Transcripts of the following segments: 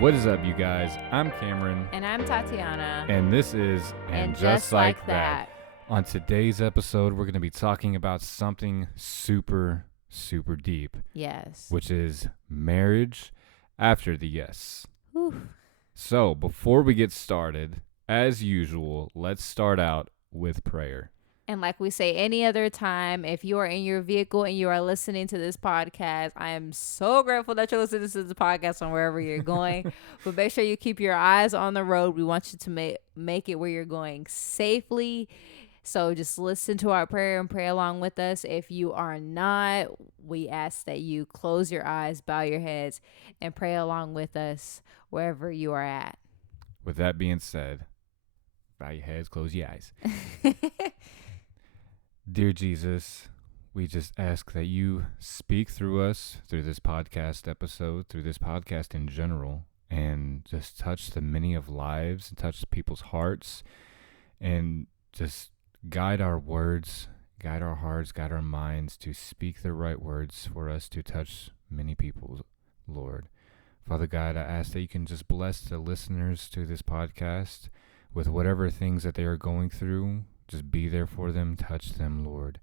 What is up, you guys? I'm Cameron. And I'm Tatiana. And this is And Just Like That. On today's episode, we're going to be talking about something super, super deep. Yes. Which is marriage after the yes. Whew. So, before we get started, as usual, let's start out with prayer. And like we say any other time, if you are in your vehicle and you are listening to this podcast, I am so grateful that you're listening to this podcast on wherever you're going. But make sure you keep your eyes on the road. We want you to make it where you're going safely. So just listen to our prayer and pray along with us. If you are not, we ask that you close your eyes, bow your heads, and pray along with us wherever you are at. With that being said, bow your heads, close your eyes. Dear Jesus, we just ask that you speak through us, through this podcast episode, through this podcast in general, and just touch the many of lives and touch people's hearts, and just guide our words, guide our hearts, guide our minds to speak the right words for us to touch many people, Lord. Father God, I ask that you can just bless the listeners to this podcast with whatever things that they are going through. Just be there for them. Touch them, Lord.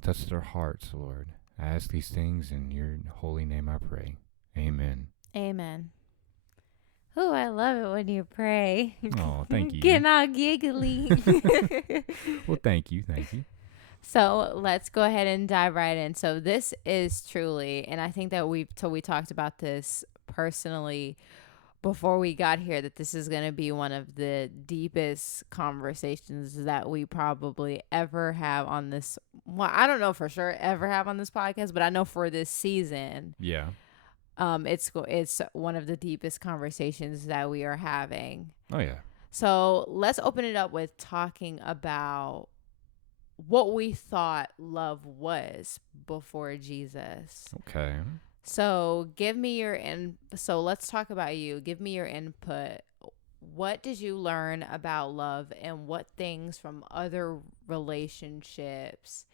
Touch their hearts, Lord. I ask these things in your holy name I pray. Amen. Amen. Oh, I love it when you pray. Oh, thank you. Getting all giggly. Well, thank you. Thank you. So let's go ahead and dive right in. So this is truly, and I think that we talked about this personally before we got here, that this is going to be one of the deepest conversations that we probably ever have on this. Well, I don't know for sure ever have on this podcast, but I know for this season, Yeah. it's one of the deepest conversations that we are having. Oh, yeah. So let's open it up with talking about what we thought love was before Jesus. Okay. So so let's talk about you. Give me your input. What did you learn about love, and what things from other relationships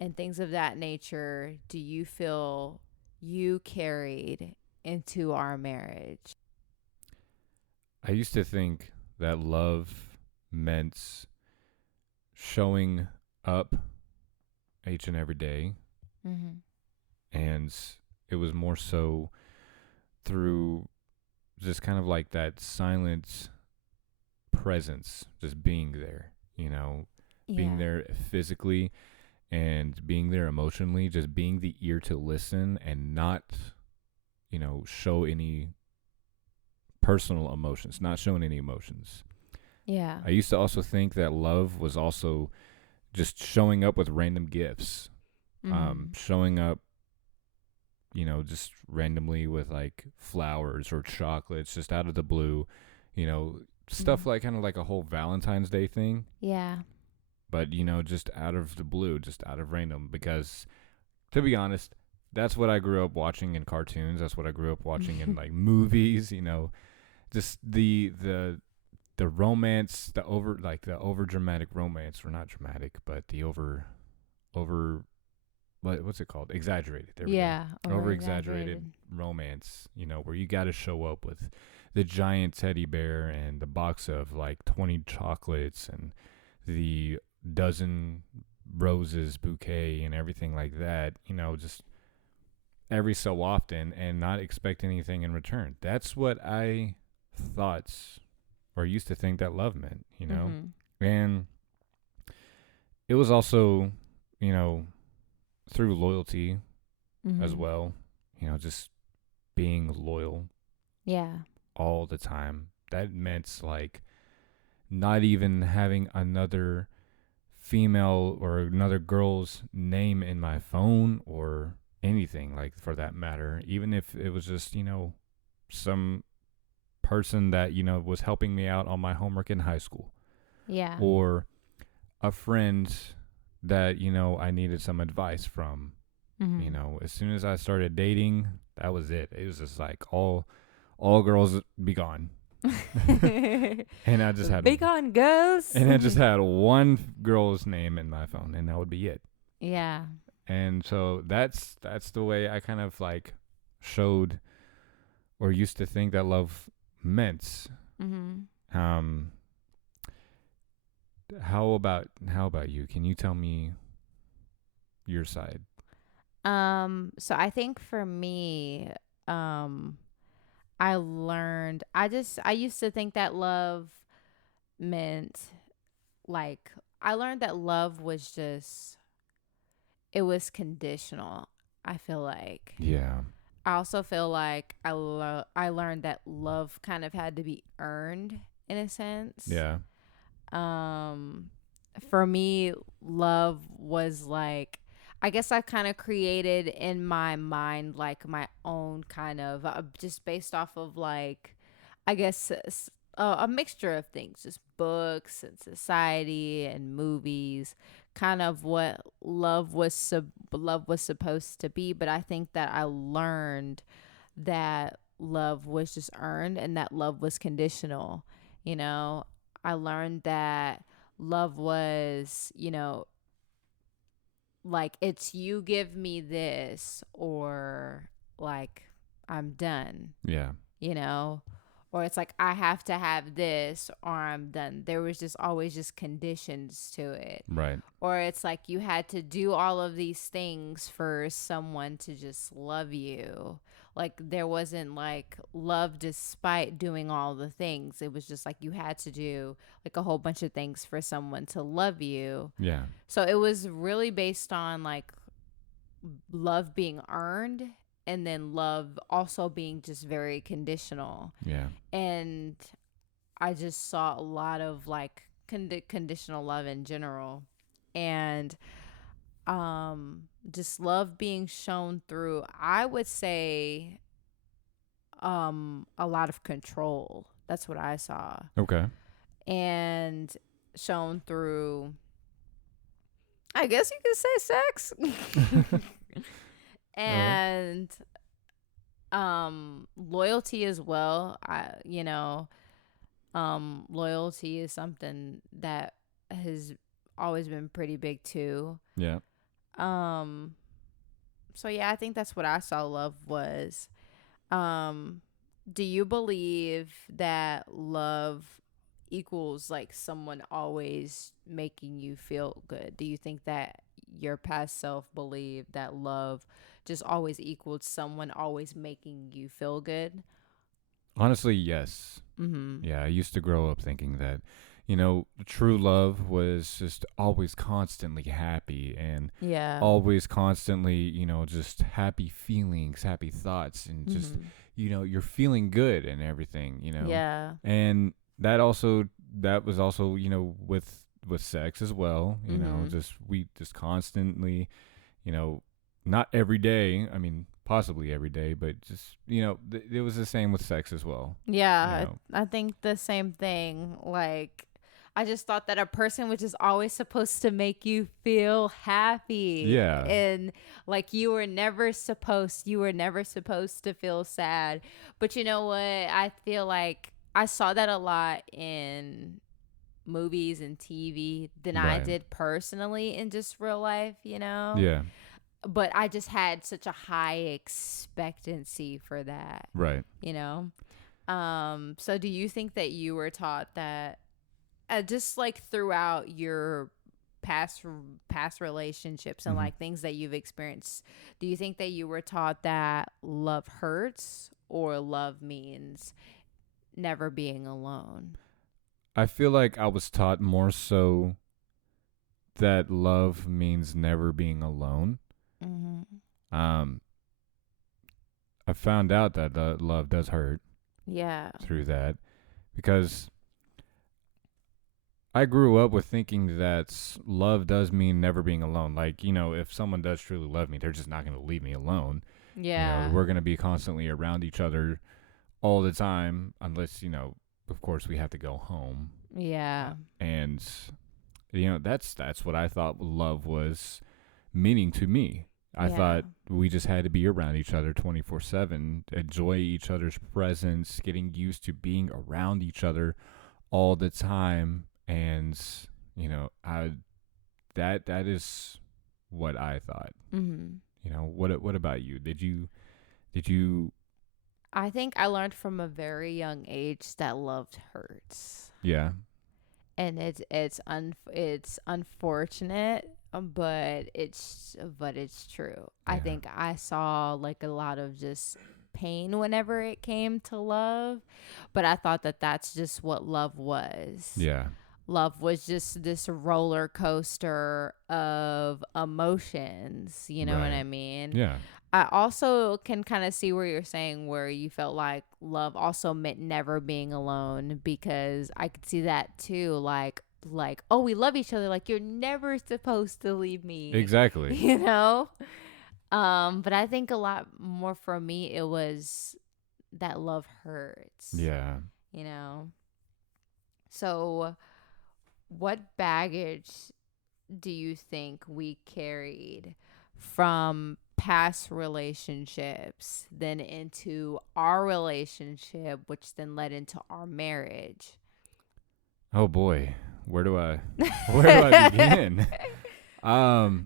and things of that nature do you feel you carried into our marriage? I used to think that love meant showing up each and every day. Mm-hmm. And it was more so through just kind of like that silent presence, just being there, being there physically and being there emotionally, just being the ear to listen and not, show any personal emotions, not showing any emotions. Yeah. I used to also think that love was also just showing up with random gifts, showing up, just randomly with like flowers or chocolates just out of the blue, stuff like kind of like a whole Valentine's Day thing. Yeah. But, just out of the blue, just out of random, because to be honest, that's what I grew up watching in cartoons. That's what I grew up watching in like movies, just the romance, the over dramatic romance, or not dramatic, but the over what's it called? Exaggerated. There we go. Over exaggerated romance, where you got to show up with the giant teddy bear and the box of like 20 chocolates and the dozen roses bouquet and everything like that, just every so often, and not expect anything in return. That's what I thought or used to think that love meant, And it was also, through loyalty as well, just being loyal. Yeah. All the time. That meant like not even having another female or another girl's name in my phone or anything, like, for that matter, even if it was just, some person that, was helping me out on my homework in high school. Yeah. Or a friend that, I needed some advice from. As soon as I started dating, that was it. It was just like all girls be gone. And I just had be gone girls. And I just had one girl's name in my phone, and that would be it. Yeah. And so that's the way I kind of like showed or used to think that love meant. Mm-hmm. Um, how about you? Can you tell me your side? So I think for me, um, I used to think that love meant like, I learned that love was just, it was conditional. I feel like. Yeah. I also feel like I learned that love kind of had to be earned in a sense. Yeah. Um, for me, love was like, I guess I kind of created in my mind like my own kind of just based off of like, I guess a mixture of things, just books and society and movies, kind of what love was supposed to be. But I think that I learned that love was just earned and that love was conditional. You know, I learned that love was, like, it's you give me this, or like I'm done, Yeah. you know, or it's like I have to have this or I'm done. There was just always just conditions to it. Right. Or it's like you had to do all of these things for someone to just love you. Like there wasn't like love despite doing all the things. It was just like you had to do like a whole bunch of things for someone to love you. Yeah. So it was really based on like love being earned and then love also being just very conditional. Yeah. And I just saw a lot of like conditional love in general. And just love being shown through, I would say, a lot of control. That's what I saw. Okay. And shown through, I guess you could say, sex. All right. And loyalty as well. Loyalty is something that has always been pretty big too. Yeah. um so yeah, I think that's what I saw love was. um do you believe that love equals like someone always making you feel good? Do you think that your past self believed that love just always equaled someone always making you feel good? Honestly, yes. Mm-hmm. Yeah, I used to grow up thinking that, true love was just always constantly happy and Yeah. always constantly, just happy feelings, happy thoughts, and just, Mm-hmm. you're feeling good and everything. Yeah. And that was also, with sex as well, Mm-hmm. just we just constantly, you know, not every day. I mean, possibly every day, but just, it was the same with sex as well, you Yeah, know. I think the same thing. Like, I just thought that a person was just always supposed to make you feel happy. Yeah. And like you were never supposed to feel sad. But you know what? I feel like I saw that a lot in movies and TV than I Right. did personally in just real life, you know? Yeah. But I just had such a high expectancy for that, Right. you know? So do you think that you were taught that, just like throughout your past relationships and Hmm. like things that you've experienced, do you think that you were taught that love hurts or love means never being alone? I feel like I was taught more so that love means never being alone. Mm-hmm. Um, I found out that love does hurt Yeah. through that because I grew up with thinking that love does mean never being alone. Like, if someone does truly love me, they're just not going to leave me alone. Yeah. We're going to be constantly around each other all the time, unless, of course, we have to go home. Yeah. And, that's what I thought love was meaning to me. I Yeah. thought we just had to be around each other 24/7, enjoy each other's presence, getting used to being around each other all the time. And, I that is what I thought. Mm-hmm. What about you? Did you I think I learned from a very young age that love hurts. Yeah. And it's unfortunate, but it's true. I Yeah. think I saw like a lot of just pain whenever it came to love, but I thought that that's just what love was. Yeah. Love was just this roller coaster of emotions, you know what Right. I mean? Yeah. I also can kind of see where you're saying where you felt like love also meant never being alone, because I could see that too, like oh, we love each other, like you're never supposed to leave me. Exactly. You know? But I think a lot more for me it was that love hurts. Yeah. You know? So what baggage do you think we carried from past relationships then into our relationship, which then led into our marriage? Oh boy. Where do I where do I begin?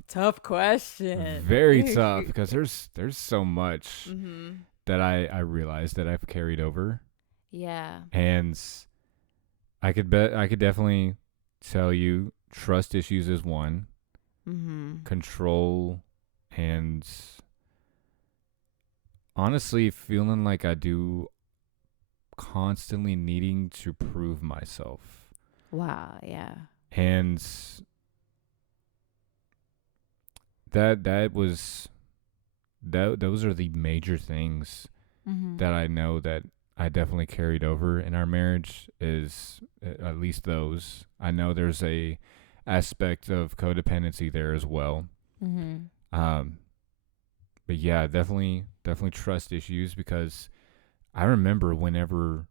Tough question. Very tough, because there's so much Mm-hmm. that I realized that I've carried over, Yeah. and I could definitely tell you trust issues is one, Mm-hmm. control, and honestly feeling like I do constantly needing to prove myself. Wow. Yeah. And that was those are the major things Mm-hmm. that I know that I definitely carried over in our marriage, is at least those. I know there's a aspect of codependency there as well. Mm-hmm. Um but yeah, definitely trust issues, because I remember whenever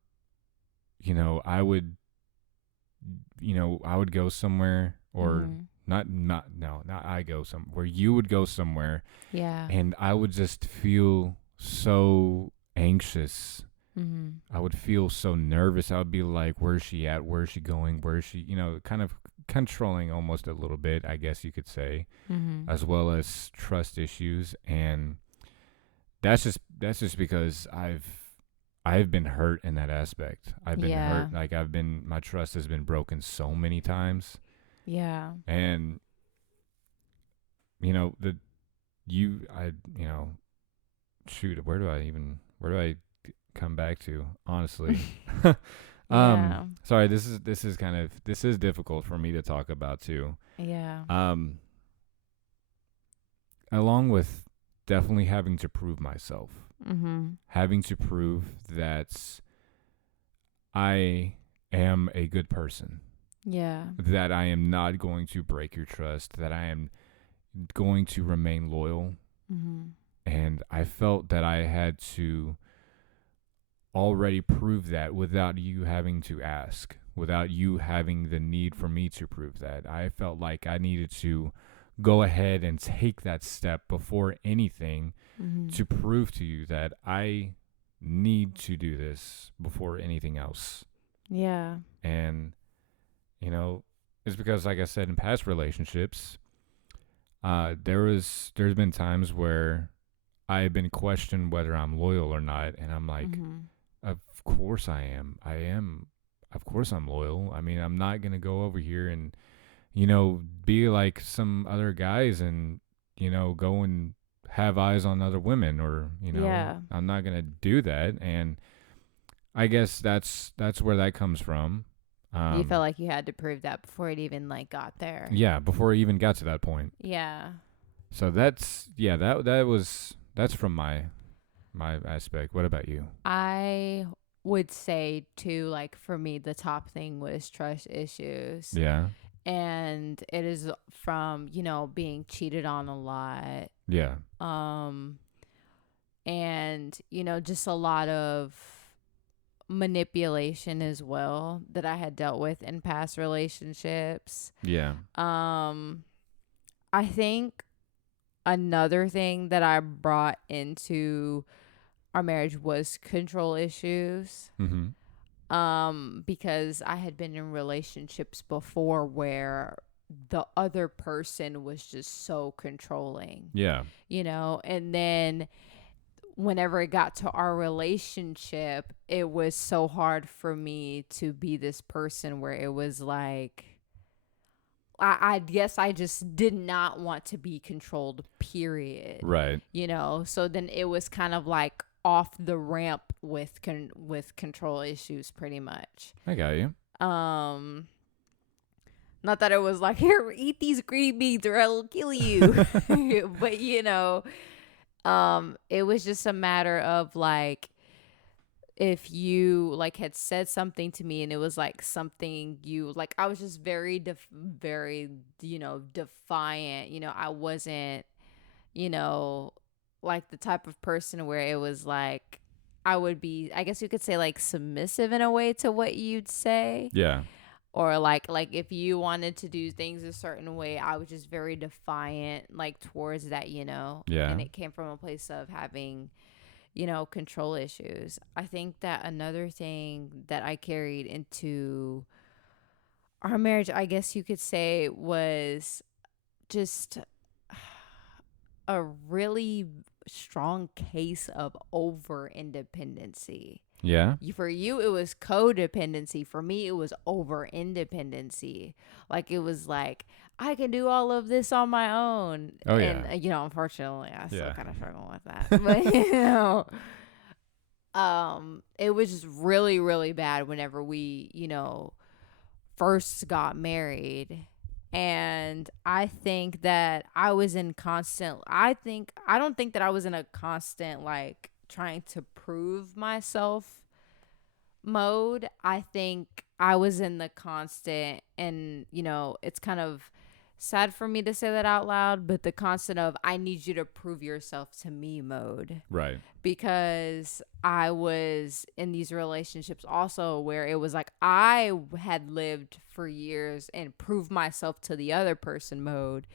I would go somewhere, or Mm-hmm. not I go some where you would go somewhere, Yeah. and I would just feel so anxious. Mm-hmm. I would feel so nervous. I would be like, where's she at? Where's she going? Where is she? Kind of controlling almost a little bit, I guess you could say, Mm-hmm. as well as trust issues. And that's just because I've been hurt in that aspect. I've been Yeah. hurt. Like, my trust has been broken so many times. Yeah. And, you know, the, you, I, you know, shoot, where do I come back to, honestly? Yeah. Sorry, this is difficult for me to talk about too. Yeah. Along with definitely having to prove myself, Mm-hmm. having to prove that I am a good person, Yeah. that I am not going to break your trust, that I am going to remain loyal. Mm-hmm. And I felt that I had to already prove that without you having to ask, without you having the need for me to prove that. I felt like I needed to go ahead and take that step before anything, Mm-hmm. to prove to you that I need to do this before anything else. Yeah. And, it's because, like I said, in past relationships, there's been times where I've been questioned whether I'm loyal or not, and I'm like, Mm-hmm. of course I am. Of course I'm loyal. I mean, I'm not gonna go over here and, be like some other guys and, go and have eyes on other women, or, Yeah. I'm not gonna do that. And I guess that's where that comes from. You felt like you had to prove that before it even got there. Yeah, before I even got to that point. Yeah. So that's from my aspect. What about you? I would say too, for me, the top thing was trust issues. Yeah. And it is from, being cheated on a lot. Yeah. And, just a lot of manipulation as well that I had dealt with in past relationships. Yeah. I think another thing that I brought into our marriage was control issues. Mm-hmm. Because I had been in relationships before where the other person was just so controlling. Yeah. And then whenever it got to our relationship, it was so hard for me to be this person where it was like, I guess I just did not want to be controlled, period. Right. You know, so then it was kind of like off the ramp with with control issues, pretty much. I got you. Not that it was like, here, eat these green beans or I'll kill you. But you know, it was just a matter of like, if you like had said something to me and it was like something you like, I was just very, you know, defiant. You know, I wasn't, you know, like the type of person where it was like, I would be, I guess you could say, like submissive in a way to what you'd say. Yeah. Or like if you wanted to do things a certain way, I was just very defiant like towards that, you know. Yeah. And it came from a place of having, you know, control issues. I think that another thing that I carried into our marriage, I guess you could say, was just a really strong case of over independency. Yeah. For you, it was codependency. For me, it was over independency. Like, it was like, I can do all of this on my own. Oh, yeah. And, you know, unfortunately, I still Yeah. kind of struggle with that. But, you know, it was just really, really bad whenever we, you know, first got married. And I think that I was in constant, I don't think that I was in a constant, like, trying to prove myself mode. I think I was in the constant, and you know, it's kind of sad for me to say that out loud, but the constant of, I need you to prove yourself to me mode. Right. Because I was in these relationships also where it was like, I had lived for years and proved myself to the other person mode.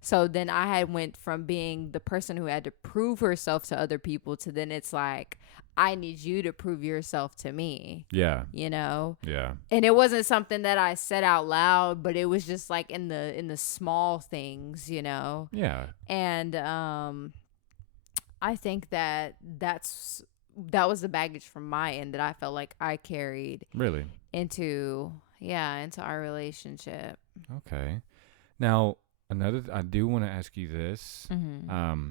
So then I had went from being the person who had to prove herself to other people to then it's like, I need you to prove yourself to me. Yeah. You know? Yeah. And it wasn't something that I said out loud, but it was just like in the small things, you know? Yeah. And I think that that was the baggage from my end that I felt like I carried Really? into our relationship. Okay. Now, I do want to ask you this. Mm-hmm.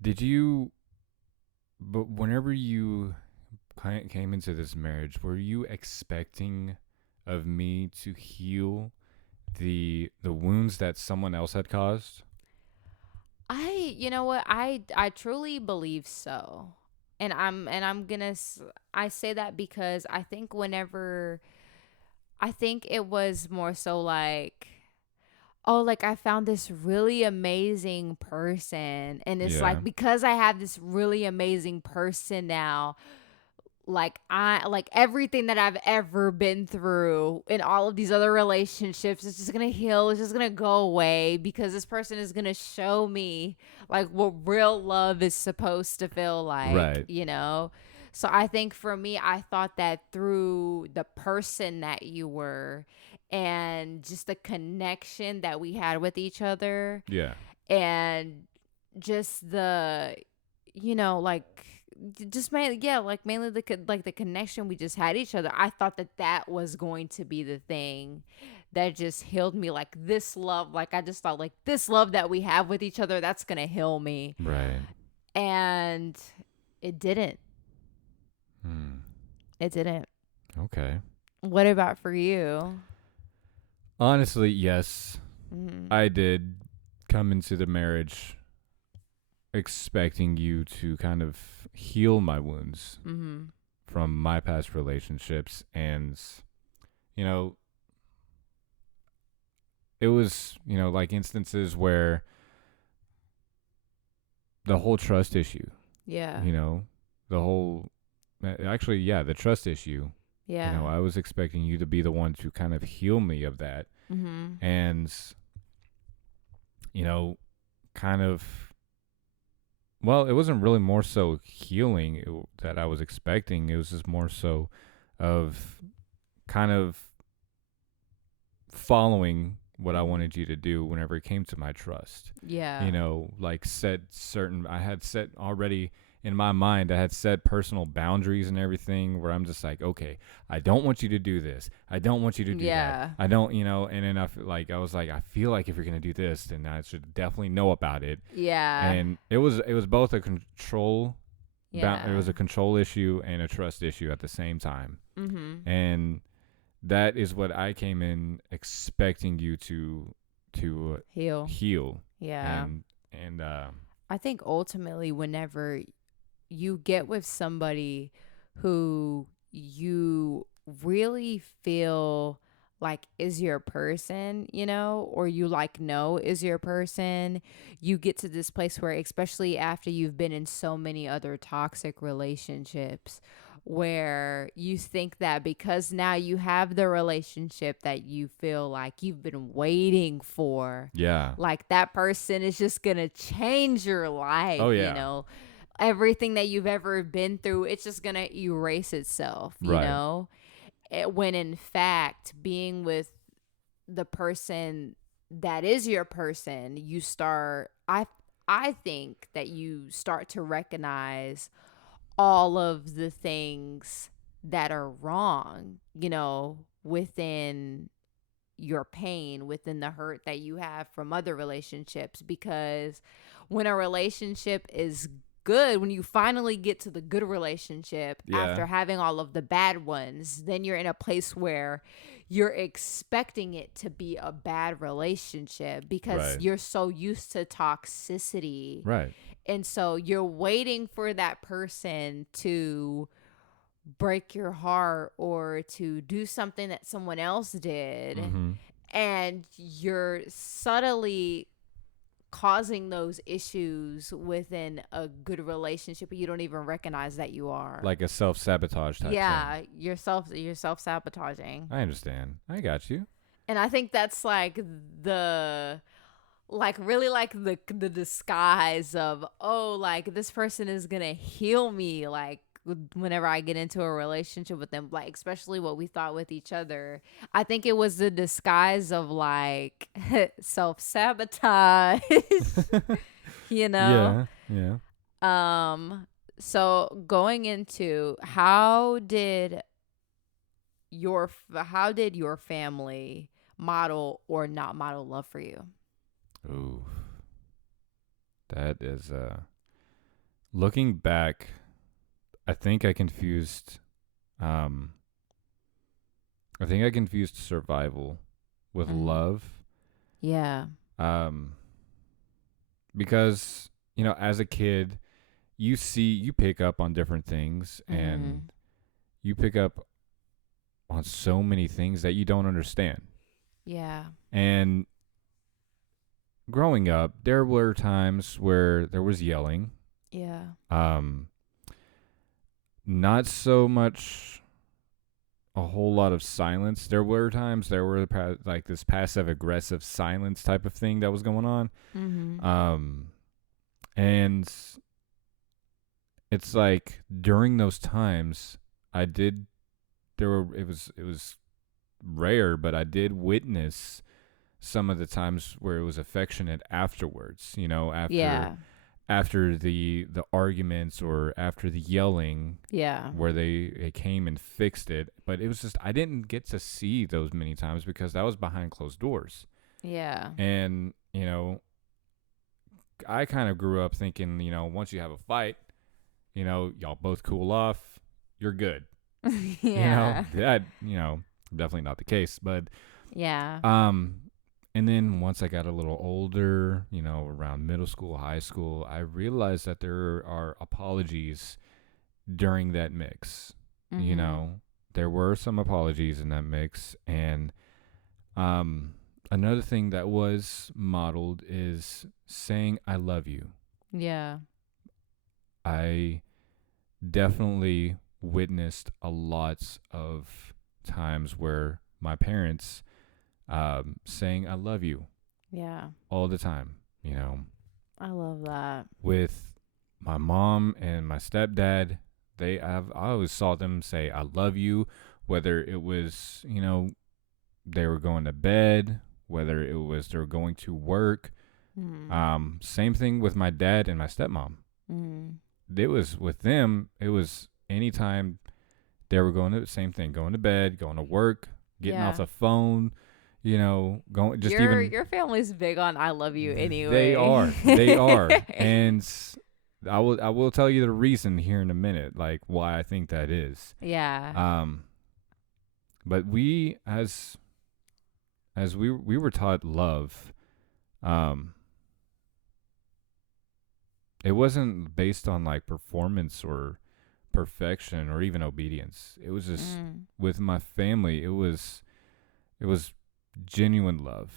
Did you, but whenever you came into this marriage, were you expecting of me to heal the wounds that someone else had caused? You know what, I truly believe so. And I say that because I think it was more so like, oh, like I found this really amazing person. And it's like, because I have this really amazing person now, like everything that I've ever been through in all of these other relationships, it's just gonna heal. It's just gonna go away because this person is gonna show me like what real love is supposed to feel like, right. You know? So I think for me, I thought that through the person that you were and just the connection that we had with each other. Yeah. And just the, you know, like, just mainly the connection we just had each other. I thought that was going to be the thing that just healed me. Like this love, like I just thought like this love that we have with each other, that's gonna heal me. Right. And it didn't. It didn't. Okay. What about for you? Honestly, yes. Mm-hmm. I did come into the marriage expecting you to kind of heal my wounds from my past relationships. And, you know, it was, you know, like instances where the whole trust issue. Yeah. You know, the trust issue. Yeah. You know, I was expecting you to be the one to kind of heal me of that. Mm-hmm. And, you know, kind of, well, it wasn't really more so healing that I was expecting. It was just more so of kind of following what I wanted you to do whenever it came to my trust. Yeah. You know, like I had set already in my mind, I had set personal boundaries and everything where I'm just like, okay, I don't want you to do this. I don't want you to do that. I don't, and then I was like, I feel like if you're going to do this, then I should definitely know about it. Yeah. And it was both a control, Yeah. it was a control issue and a trust issue at the same time. Mm-hmm. And that is what I came in expecting you to heal. Yeah. And I think ultimately, whenever you get with somebody who you really feel like is your person, or you like know is your person, you get to this place where, especially after you've been in so many other toxic relationships, where you think that because now you have the relationship that you feel like you've been waiting for, yeah. like that person is just gonna change your life. Oh, yeah. Everything that you've ever been through, it's just gonna erase itself, Right. when in fact being with the person that is your person, you start I think that you start to recognize all of the things that are wrong, within your pain, within the hurt that you have from other relationships. Because when a relationship is good, when you finally get to the good relationship after Yeah. having all of the bad ones, then you're in a place where you're expecting it to be a bad relationship because Right. you're so used to toxicity. Right. And so you're waiting for that person to break your heart or to do something that someone else did. Mm-hmm. And you're subtly causing those issues within a good relationship, but you don't even recognize that you are. Like a self-sabotage type thing. You're self-sabotaging. I understand. I got you. And I think that's like the really like the disguise of, oh, like this person is gonna heal me, like whenever I get into a relationship with them, like especially what we thought with each other. I think it was the disguise of like self-sabotage. you know Yeah. so going into how did your family model or not model love for you? Ooh. That is looking back, I think I confused survival with love. Yeah. Because, as a kid, you pick up on different things and you pick up on so many things that you don't understand. Yeah. And growing up, there were times where there was yelling. Yeah. Not so much a whole lot of silence. There were times there were like this passive aggressive silence type of thing that was going on. And it's like during those times it was rare, but I did witness some of the times where it was affectionate afterwards, after the arguments or after the yelling, where they came and fixed it. But it was just, I didn't get to see those many times because that was behind closed doors. And I kind of grew up thinking, once you have a fight, y'all both cool off, you're good. That definitely not the case. But and then once I got a little older, around middle school, high school, I realized that there are apologies during that mix. There were some apologies in that mix. And another thing that was modeled is saying I love you. I definitely witnessed a lot of times where my parents saying I love you all the time, I love that. With my mom and my stepdad, I always saw them say I love you, whether it was, they were going to bed, whether it was they were going to work. Same thing with my dad and my stepmom. it was with them. It was anytime they were going to the same thing, going to bed, going to work, getting off Yeah. the phone, going just Your even your family's big on I love you they anyway. are, and I will tell you the reason here in a minute, like why I think that is. Yeah. But we as we were taught love, um, it wasn't based on like performance or perfection or even obedience. It was just with my family. It was genuine love.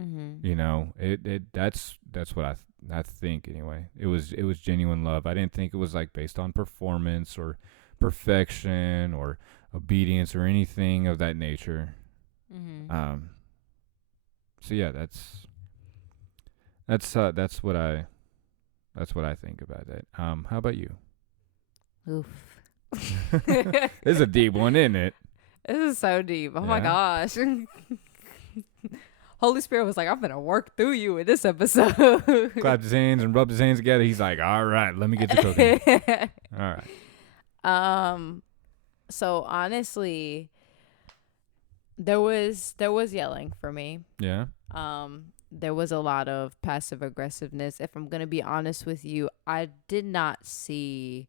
Mm-hmm. That's what I think anyway. It was genuine love. I didn't think it was like based on performance or perfection or obedience or anything of that nature. Mm-hmm. So yeah, that's what I think about that. How about you? Oof. This is a deep one, isn't it? This is so deep. Oh my Yeah. gosh. Holy Spirit was like, I'm gonna work through you in this episode. Clapped his hands and rubbed his hands together. He's like, all right, let me get to cooking. All right. So honestly, there was yelling for me. Yeah. There was a lot of passive aggressiveness. If I'm gonna be honest with you, I did not see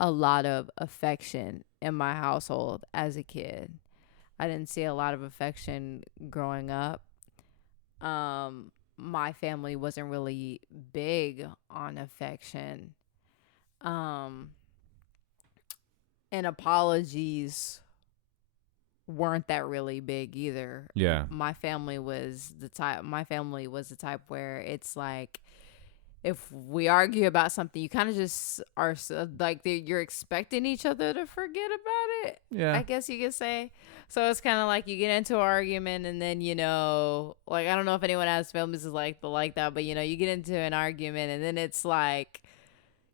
a lot of affection in my household as a kid. I didn't see a lot of affection growing up. My family wasn't really big on affection. Um, and apologies weren't that really big either. Yeah. My family was the type where it's like if we argue about something, you kind of just are like you're expecting each other to forget about it. Yeah. I guess you could say. So it's kind of like you get into an argument and then, like, I don't know if anyone has families is like that, but you get into an argument and then it's like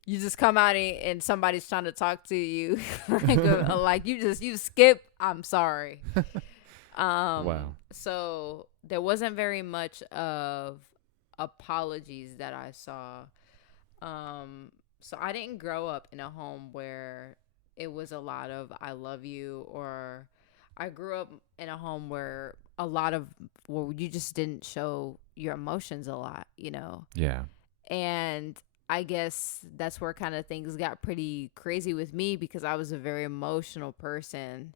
you just come out and somebody's trying to talk to you like you skip, I'm sorry. Wow. So there wasn't very much of apologies that I saw. So I didn't grow up in a home where it was a lot of I love you, or I grew up in a home where you just didn't show your emotions a lot, Yeah. And I guess that's where kind of things got pretty crazy with me because I was a very emotional person.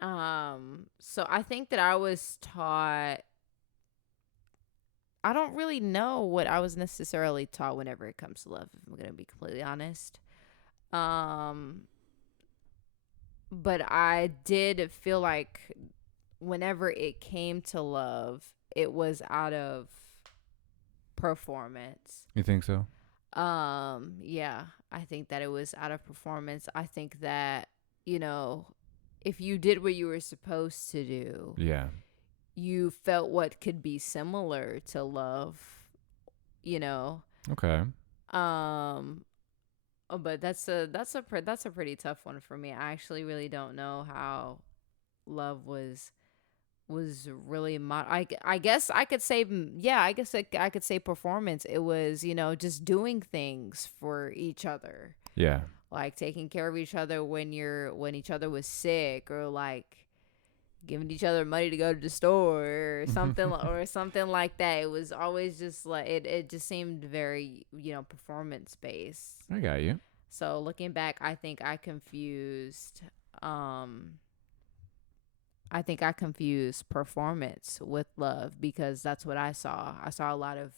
So I think that I was taught, I don't really know what I was necessarily taught whenever it comes to love, if I'm going to be completely honest. But I did feel like whenever it came to love, it was out of performance. You think so? Yeah, I think that it was out of performance. I think that, if you did what you were supposed to do, Yeah. you felt what could be similar to love, Okay. but that's a pretty tough one for me. I actually really don't know how love was really I guess I could say, yeah, I guess I could say performance. It was, just doing things for each other, Yeah. like taking care of each other when each other was sick, or like giving each other money to go to the store or something or something like that. It was always just like it just seemed very, performance based. I got you. So looking back, I think I confused performance with love, because that's what I saw. I saw a lot of,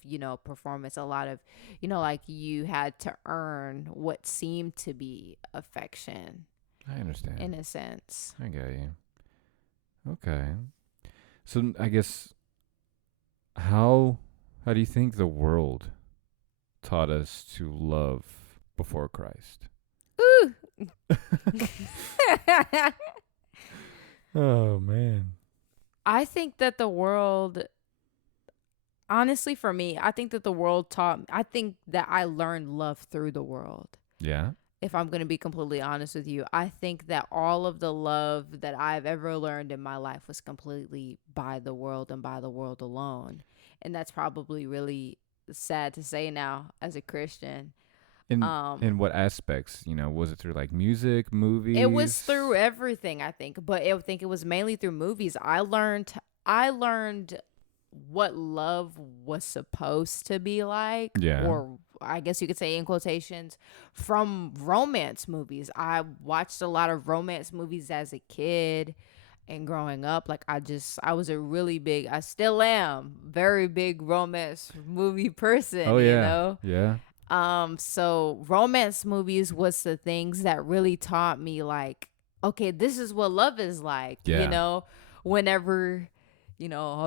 performance, a lot of, like you had to earn what seemed to be affection. I understand. In a sense. I got you. Okay. So I guess how do you think the world taught us to love before Christ? Ooh. Oh man. I think that the world, honestly, for me, I think that the world I think that I learned love through the world. Yeah. If I'm going to be completely honest with you, I think that all of the love that I've ever learned in my life was completely by the world and by the world alone. And that's probably really sad to say now as a Christian. In what aspects? Was it through like music, It was movies? through everything, I think, but I think it was mainly through movies. I learned what love was supposed to be like, Yeah. or I guess you could say in quotations, from romance movies. I watched a lot of romance movies as a kid and growing up. Like I was a really big, I still am, very big romance movie person, Oh you yeah. know? Yeah. So romance movies was the things that really taught me, like, okay, this is what love is like, Yeah. whenever,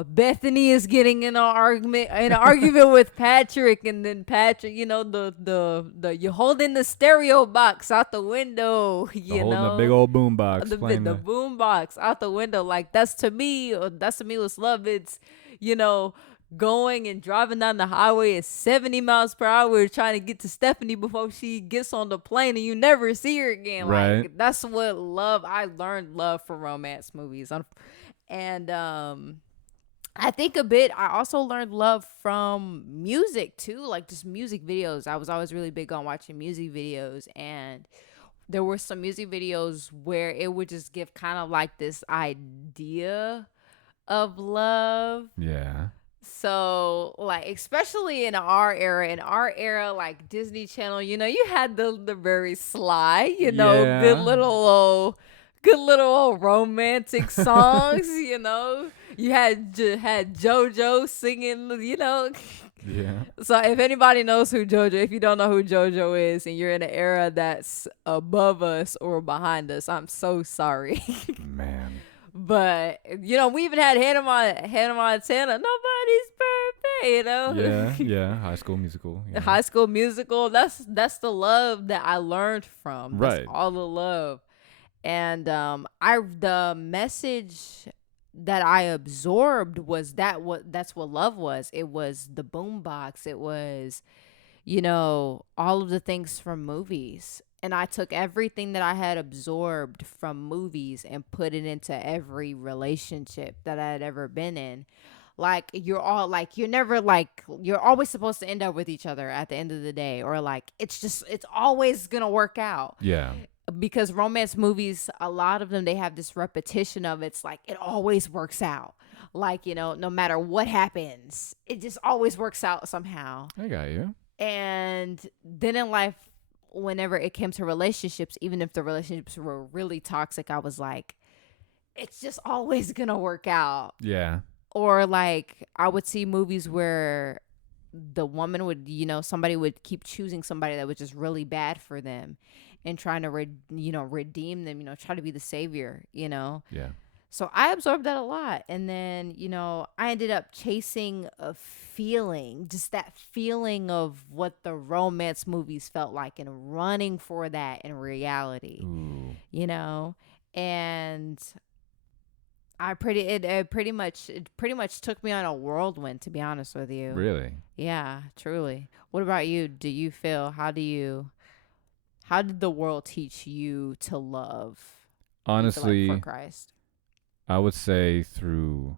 Bethany is getting in an argument with Patrick, and then Patrick, the you holding the stereo box out the window, Holding a big old boom box the playing the the. boom box out the window. Like, that's to me what's love. It's, you know, going and driving down the highway at 70 miles per hour trying to get to Stephanie before she gets on the plane and you never see her again. Right. Like, that's what love. I learned love from romance movies. And I think a bit, I also learned love from music too, like just music videos. I was always really big on watching music videos, and there were some music videos where it would just give kind of like this idea of love. Yeah. So, like, especially in our era, like Disney Channel, you had the very sly, Yeah. good little old romantic songs. You had JoJo singing. Yeah. So if anybody knows who JoJo, if you don't know who JoJo is, and you're in an era that's above us or behind us, I'm so sorry. Man. But we even had Hannah Montana. Nobody's perfect. Yeah. Yeah. High School Musical. Yeah. High School Musical. That's the love that I learned from. That's Right. all the love. And the message that I absorbed was that's what love was. It was the boombox. It was, all of the things from movies. And I took everything that I had absorbed from movies and put it into every relationship that I had ever been in. Like, you're always supposed to end up with each other at the end of the day, or like it's always gonna work out. Yeah. Because romance movies, a lot of them, they have this repetition of, it's like it always works out. Like, no matter what happens, it just always works out somehow. I got you. And then in life, whenever it came to relationships, even if the relationships were really toxic, I was like, it's just always gonna work out. Yeah. Or like, I would see movies where the woman would, somebody would keep choosing somebody that was just really bad for them and trying to redeem them, try to be the savior. Yeah. So I absorbed that a lot. And then, I ended up chasing a feeling, just that feeling of what the romance movies felt like, and running for that in reality. Ooh. And it pretty much took me on a whirlwind, to be honest with you. Really? Yeah, truly. What about you? Do you feel, how did the world teach you to love? Honestly, for Christ? I would say through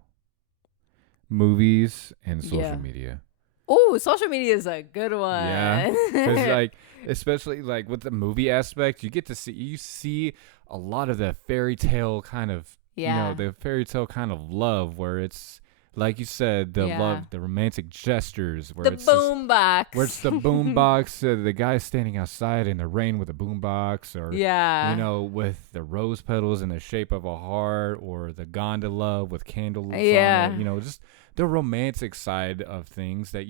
movies and social media. Oh, social media is a good one. Yeah, because like, especially like with the movie aspect, you see a lot of the fairy tale kind of, the fairy tale kind of love, where it's like you said, the love, the romantic gestures, where it's boom box, where it's the boom box, the guy standing outside in the rain with a boom box, or with the rose petals in the shape of a heart, or the gondola with candles on it, just the romantic side of things that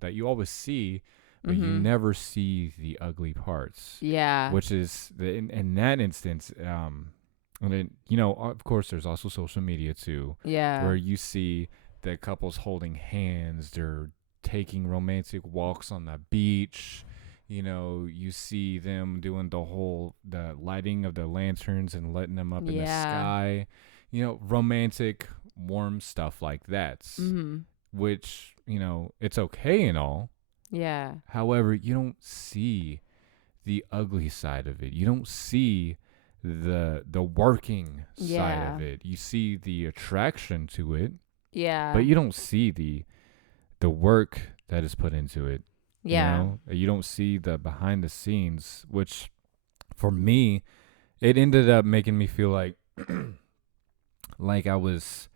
that you always see, but you never see the ugly parts. Yeah. Which is in that instance, and then, of course, there's also social media too. Yeah. Where you see the couples holding hands, they're taking romantic walks on the beach. You see them doing the lighting of the lanterns and letting them up in the sky. Romantic, warm stuff like that. Which, it's okay and all. Yeah. However, you don't see the ugly side of it. You don't see the working side of it. You see the attraction to it. Yeah. But you don't see the work that is put into it. Yeah. You don't see the behind the scenes, which for me, it ended up making me feel like I was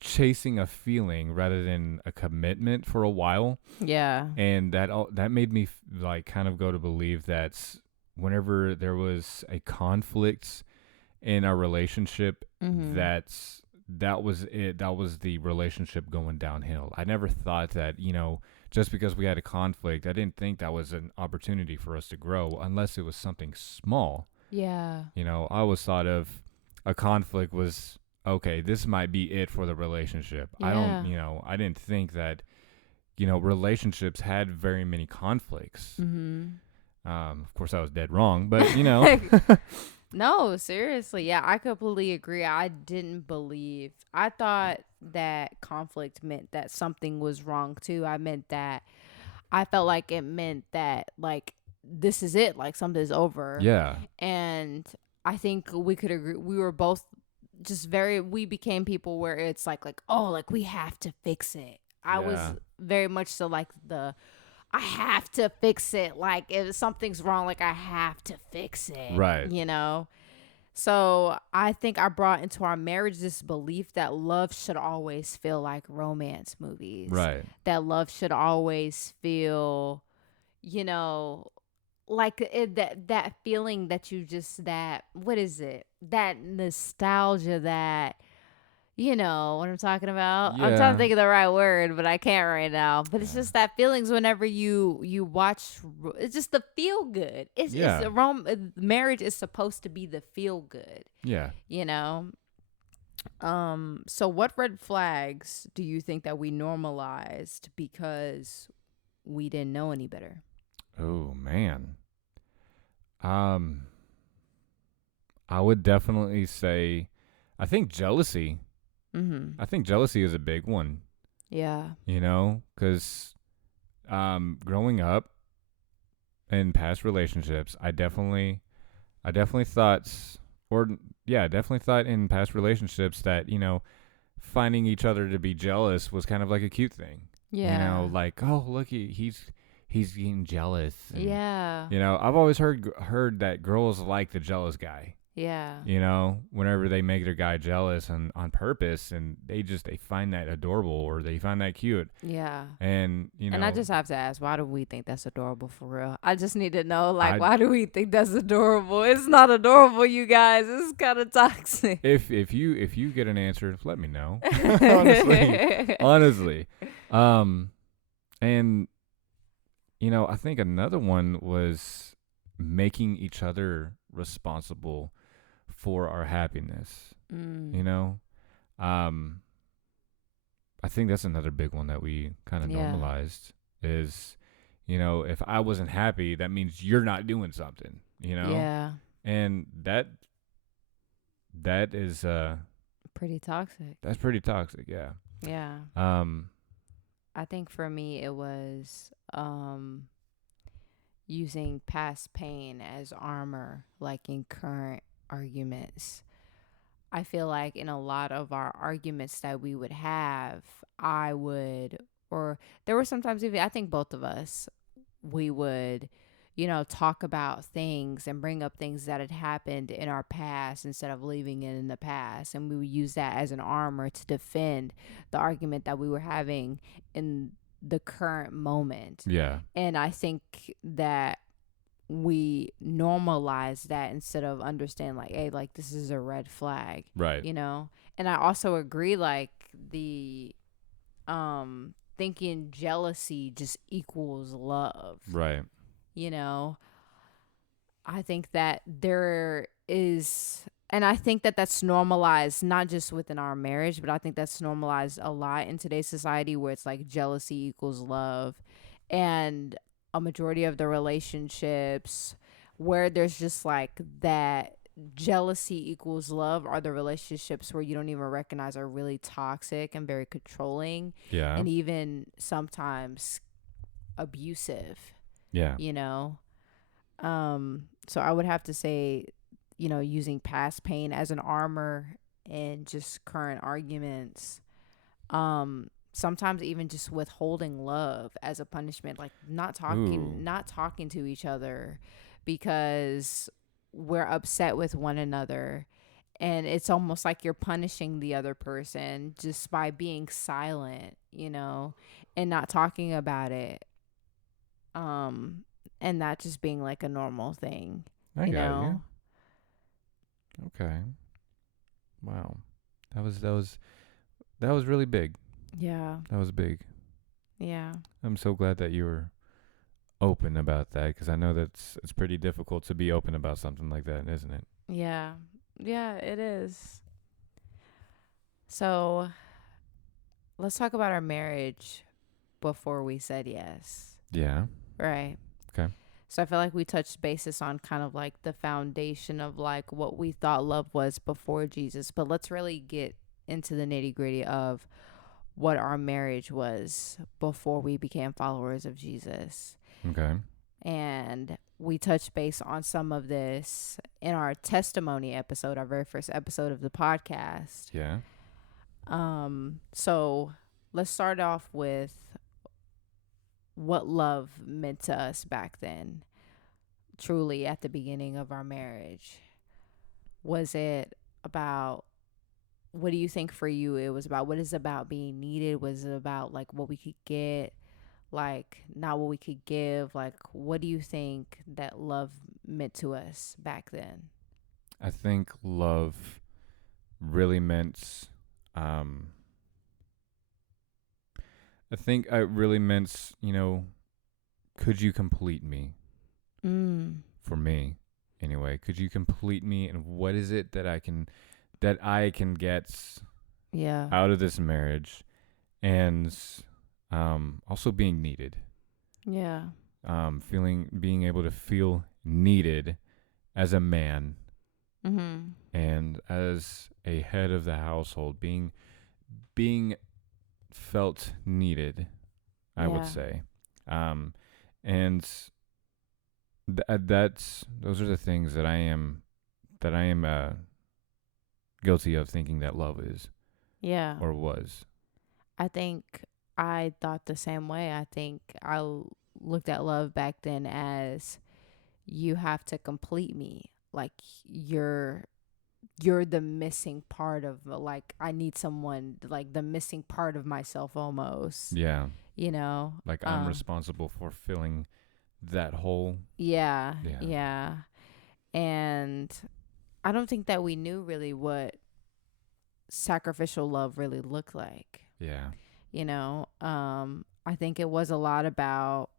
chasing a feeling rather than a commitment for a while. Yeah. And that made me like kind of go to believe that whenever there was a conflict in our relationship, Mhm. that was it. That was the relationship going downhill. I never thought that, just because we had a conflict, I didn't think that was an opportunity for us to grow unless it was something small. Yeah. I always thought of a conflict was okay, this might be it for the relationship. Yeah. I didn't think that, relationships had very many conflicts. Mhm. Of course, I was dead wrong, but No, seriously. Yeah, I completely agree. I didn't believe. I thought that conflict meant that something was wrong too. I felt like it meant that like this is it, like something's over. yeah, And I think we could agree, we were both just very, we became people where it's like oh, like we have to fix it. I was yeah, very much so like the I have to fix it. Like if something's wrong, like I have to fix it, right, So I think I brought into our marriage this belief that love should always feel like romance movies. right, That love should always feel, you know, like that feeling that you just, that what is it? That nostalgia, that, you know what I'm talking about. I'm trying to yeah, think of the right word, but I can't right now. But it's yeah, just that feelings whenever you watch. It's just the feel good. It's yeah, a marriage is supposed to be the feel good. yeah. You know. So what red flags do you think that we normalized because we didn't know any better? Oh man. Um, I would definitely say, I think jealousy. Mm-hmm. I think jealousy is a big one. Yeah. Because growing up in past relationships, I definitely thought, or yeah, definitely thought in past relationships that finding each other to be jealous was kind of like a cute thing. Yeah. Like, oh look, he's getting jealous, and Yeah. I've always heard that girls like the jealous guy. Yeah. Whenever they make their guy jealous on purpose, and they find that adorable or they find that cute, Yeah. and And I just have to ask, why do we think that's adorable for real? I just need to know, like, I why do we think that's adorable? It's not adorable, you guys. It's kind of toxic. if you get an answer, let me know. honestly, and I think another one was making each other responsible for our happiness. You Mm, know, um, I think that's another big one that we kind of yeah. normalized is, if I wasn't happy, that means you're not doing something. Yeah. And that is Pretty toxic. that's pretty toxic. Yeah. Yeah. Um. I think for me, it was using past pain as armor, like in current arguments. I feel like in a lot of our arguments that we would have, or there were sometimes even, I think both of us, we would, talk about things and bring up things that had happened in our past instead of leaving it in the past. And we would use that as an armor to defend the argument that we were having in the current moment. Yeah. And I think that we normalize that instead of understand, like, hey, like this is a red flag, Right. And I also agree, like the thinking jealousy just equals love, Right. you know I think that there is, and I think that that's normalized not just within our marriage, but I think that's normalized a lot in today's society where it's like jealousy equals love. And a majority of the relationships where there's just like that jealousy equals love are the relationships where you don't even recognize are really toxic and very controlling Yeah. and even sometimes abusive, Yeah. you know? So I would have to say, using past pain as an armor and just current arguments. sometimes even just withholding love as a punishment, like Ooh. not talking to each other because we're upset with one another, and it's almost like you're punishing the other person just by being silent, and not talking about it. um and that just being like a normal thing, I you got you. know Okay. Wow. That was really big. yeah, That was big. yeah, I'm so glad that you were open about that, because I know that's it's pretty difficult to be open about something like that, isn't it? yeah, yeah, it is. So let's talk about our marriage before we said yes, Yeah. right? Okay. So I feel like we touched basis on kind of like the foundation of like what we thought love was before Jesus, but let's really get into the nitty gritty of what our marriage was before we became followers of Jesus. Okay. And we touched base on some of this in our testimony episode, our very first episode of the podcast. Yeah. So let's start off with what love meant to us back then, truly at the beginning of our marriage. Was it about, what do you think for you it was about? What is it about being needed? Was it about like what we could get, like not what we could give? Like, what do you think that love meant to us back then? I think love really meant um I think it really meant, could you complete me? Mm. For me, anyway. Could you complete me, and what is it that I can get Yeah. out of this marriage? And also being needed. Yeah. Being able to feel needed as a man Mhm. and as a head of the household, being felt needed, I would Yeah. say. And that's those are the things that I am guilty of thinking that love is Yeah. or was. I think I thought the same way. I think looked at love back then as, you have to complete me. Like, you're you're the missing part of, like, I need someone, like the missing part of myself almost. Yeah, You know? like I'm responsible for filling that hole. Yeah, Yeah, yeah. And I don't think that we knew really what sacrificial love really looked like. yeah, I think it was a lot about